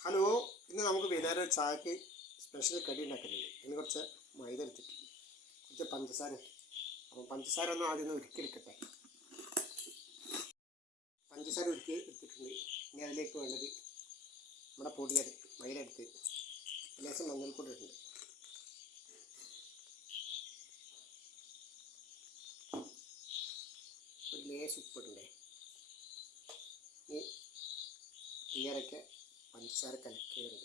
Hello ഇന്ന് നമുക്ക് വൈകുന്നേരം ചായക്ക് സ്പെഷ്യൽ കടി ഉണ്ടാക്കലുണ്ട് അതിന് കുറച്ച് മൈദ എടുത്തിട്ടുണ്ട്. കുറച്ച് പഞ്ചസാര. അപ്പോൾ പഞ്ചസാര ഒന്നും ആദ്യം ഒന്ന് ഉരുക്കിയെടുക്കട്ടെ പഞ്ചസാര ഉരുക്കി എടുത്തിട്ടുണ്ട്. ഇനി അതിലേക്ക് വേണ്ടത് നമ്മുടെ പൊടിയത് മൈദ എടുത്ത് ലേശം മഞ്ഞൾപ്പൊടി ഇട്ടുണ്ട് ഒരു ലേശം ഉപ്പിടണ്ടേ ഇനി തീയറയ്ക്ക് പഞ്ചസാര കലക്കിയത്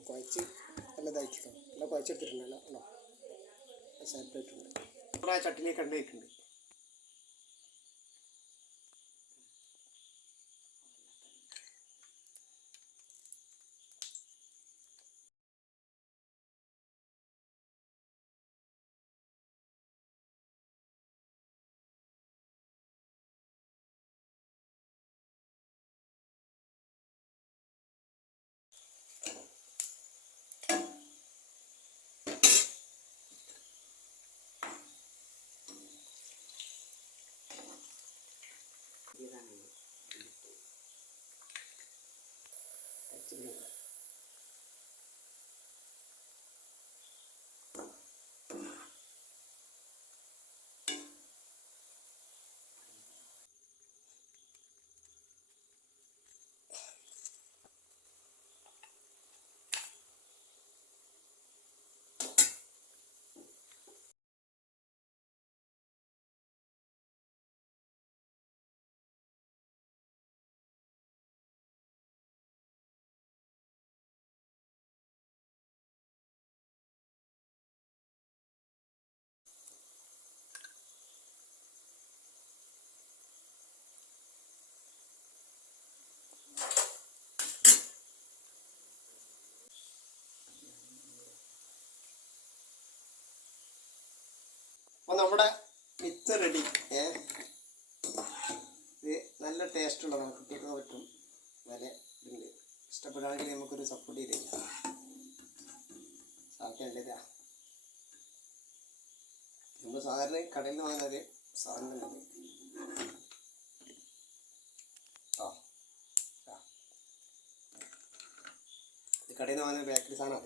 കുഴച്ച് നല്ല ഇതായിട്ടോ നല്ല കുഴച്ചെടുത്തിട്ടുണ്ടല്ലോ ഉണ്ടോ? സെപ്പറേറ്റ് ഉണ്ട് ചട്ടിനി കണ്ടു to you. നമ്മുടെ മിത്ത് റെഡി ഏ? ഇത് നല്ല ടേസ്റ്റ് നമുക്ക് കുട്ടികൾക്ക് പറ്റും. നല്ല ഇതുണ്ട് ഇഷ്ടപ്പെടുകയാണെങ്കിൽ നമുക്കൊരു സപ്പോർട്ട് ചെയ്ത് കഴിഞ്ഞാൽ നമ്മൾ സാധാരണ കടയിൽ നിന്ന് വാങ്ങുന്നത് സാധനം ആ. കടയിൽ നിന്ന് വാങ്ങുന്ന ബേക്കറി സാധനം